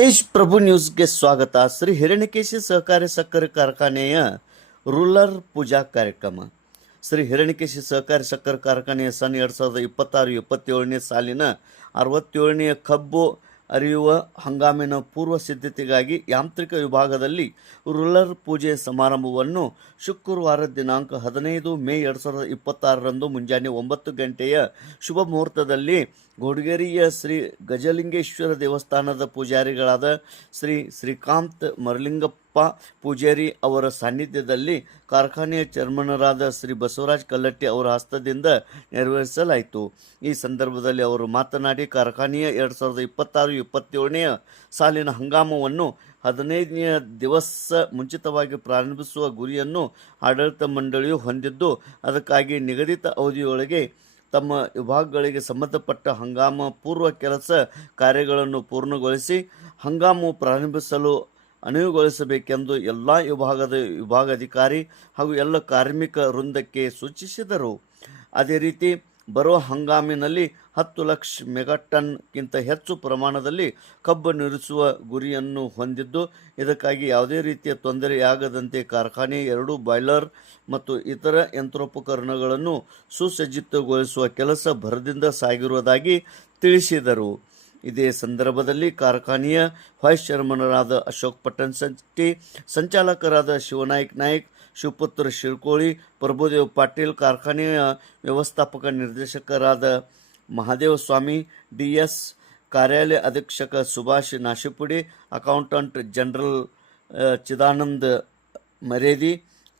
ತೇಜ್ ಪ್ರಭು ನ್ಯೂಸ್ಗೆ ಸ್ವಾಗತ. ಶ್ರೀ ಹಿರಣ್ಯಕೇಶಿ ಸಹಕಾರಿ ಸಕ್ಕರೆ ಕಾರ್ಖಾನೆಯ ರೂರಲ್ ಪೂಜಾ ಕಾರ್ಯಕ್ರಮ. ಶ್ರೀ ಹಿರಣ್ಯಕೇಶಿ ಸಹಕಾರಿ ಸಕ್ಕರೆ ಕಾರ್ಖಾನೆಯ ಸನ್ 2026-27ನೇ ಸಾಲಿನ 67ನೇ ಕಬ್ಬು ಅರಿಯುವ ಹಂಗಾಮಿನ ಪೂರ್ವ ಸಿದ್ಧತೆಗಾಗಿ ಯಾಂತ್ರಿಕ ವಿಭಾಗದಲ್ಲಿ ರೂರಲ್ ಪೂಜೆ ಸಮಾರಂಭವನ್ನು ಶುಕ್ರವಾರ ದಿನಾಂಕ 15 ಮೇ 2026ರಂದು ಮುಂಜಾನೆ 9 ಗಂಟೆಯ ಶುಭ ಮುಹೂರ್ತದಲ್ಲಿ ಗೋಡಗೇರಿಯ ಶ್ರೀ ಗಜಲಿಂಗೇಶ್ವರ ದೇವಸ್ಥಾನದ ಪೂಜಾರಿಗಳಾದ ಶ್ರೀ ಶ್ರೀಕಾಂತ್ ಮರಲಿಂಗಪ್ಪ ಪೂಜಾರಿ ಅವರ ಸಾನ್ನಿಧ್ಯದಲ್ಲಿ ಕಾರ್ಖಾನೆಯ ಚೇರ್ಮನರಾದ ಶ್ರೀ ಬಸವರಾಜ್ ಕಲ್ಲಟ್ಟಿ ಅವರ ಹಸ್ತದಿಂದ ನೆರವೇರಿಸಲಾಯಿತು. ಈ ಸಂದರ್ಭದಲ್ಲಿ ಅವರು ಮಾತನಾಡಿ, ಕಾರ್ಖಾನೆಯ 2026-27ನೇ ಸಾಲಿನ ಹಂಗಾಮವನ್ನು 15ನೇ ದಿವಸ ಮುಂಚಿತವಾಗಿ ಪ್ರಾರಂಭಿಸುವ ಗುರಿಯನ್ನು ಆಡಳಿತ ಮಂಡಳಿಯು ಹೊಂದಿದ್ದು, ಅದಕ್ಕಾಗಿ ನಿಗದಿತ ಅವಧಿಯೊಳಗೆ ತಮ್ಮ ವಿಭಾಗಗಳಿಗೆ ಸಂಬಂಧಪಟ್ಟ ಹಂಗಾಮ ಪೂರ್ವ ಕೆಲಸ ಕಾರ್ಯಗಳನ್ನು ಪೂರ್ಣಗೊಳಿಸಿ ಹಂಗಾಮು ಪ್ರಾರಂಭಿಸಲು ಅನುವುಗೊಳಿಸಬೇಕೆಂದು ಎಲ್ಲ ವಿಭಾಗಾಧಿಕಾರಿ ಹಾಗೂ ಎಲ್ಲ ಕಾರ್ಮಿಕ ವೃಂದಕ್ಕೆ ಸೂಚಿಸಿದರು. ಅದೇ ರೀತಿ ಬರುವ ಹಂಗಾಮಿನಲ್ಲಿ 10 ಲಕ್ಷ ಮೆಗಾಟನ್ಗಿಂತ ಹೆಚ್ಚು ಪ್ರಮಾಣದಲ್ಲಿ ಕಬ್ಬು ನಿಲ್ಲಿಸುವ ಗುರಿಯನ್ನು ಹೊಂದಿದ್ದು, ಇದಕ್ಕಾಗಿ ಯಾವುದೇ ರೀತಿಯ ತೊಂದರೆಯಾಗದಂತೆ ಕಾರ್ಖಾನೆಯ 2 ಬಾಯ್ಲರ್ ಮತ್ತು ಇತರ ಯಂತ್ರೋಪಕರಣಗಳನ್ನು ಸುಸಜ್ಜಿತಗೊಳಿಸುವ ಕೆಲಸ ಭರದಿಂದ ಸಾಗಿರುವುದಾಗಿ ತಿಳಿಸಿದರು. ಇದೇ ಸಂದರ್ಭದಲ್ಲಿ ಕಾರ್ಖಾನೆಯ ವೈಸ್ ಚೇರ್ಮನರಾದ ಅಶೋಕ್ ಪಟ್ಟಣ ಶೆಟ್ಟಿ, ಸಂಚಾಲಕರಾದ ಶಿವನಾಯ್ಕ ನಾಯ್ಕ್, ಶಿವಪುತ್ರ ಶಿರ್ಕೋಳಿ, ಪ್ರಭುದೇವ್ ಪಾಟೀಲ್, ಕಾರ್ಖಾನೆಯ ವ್ಯವಸ್ಥಾಪಕ ನಿರ್ದೇಶಕರಾದ ಮಹಾದೇವ ಸ್ವಾಮಿ ಡಿಎಸ್, ಕಾರ್ಯಾಲಯ ಅಧೀಕ್ಷಕ Subhash Nashipudi, accountant general Chidanand Maredi,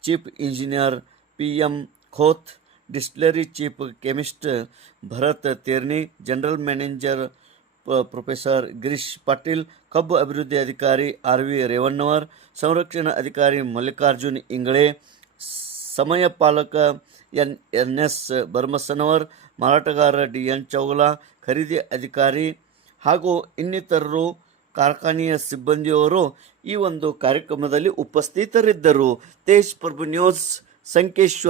chief engineer PM Khot, distillery chief chemist Bharat Terni, general manager professor Girish Patil, ಕಬ್ಬು ಅಭಿವೃದ್ಧಿ ಅಧಿಕಾರಿ RV ರೇವಣ್ಣವರ್, ಸಂರಕ್ಷಣಾ ಅಧಿಕಾರಿ ಮಲ್ಲಿಕಾರ್ಜುನ್ ಇಂಗಳೆ, ಸಮಯ ಪಾಲಕ NS ಭರಮಸನವರ್, ಮಾರಾಟಗಾರ DN ಚೌಗಲ, ಖರೀದಿ ಅಧಿಕಾರಿ ಹಾಗೂ ಇನ್ನಿತರರು ಕಾರ್ಖಾನೆಯ ಸಿಬ್ಬಂದಿಯವರು ಈ ಒಂದು ಕಾರ್ಯಕ್ರಮದಲ್ಲಿ ಉಪಸ್ಥಿತರಿದ್ದರು. ತೇಜ್ ಪ್ರಭು ನ್ಯೂಸ್, ಸಂಕೇಶ್ವರ್.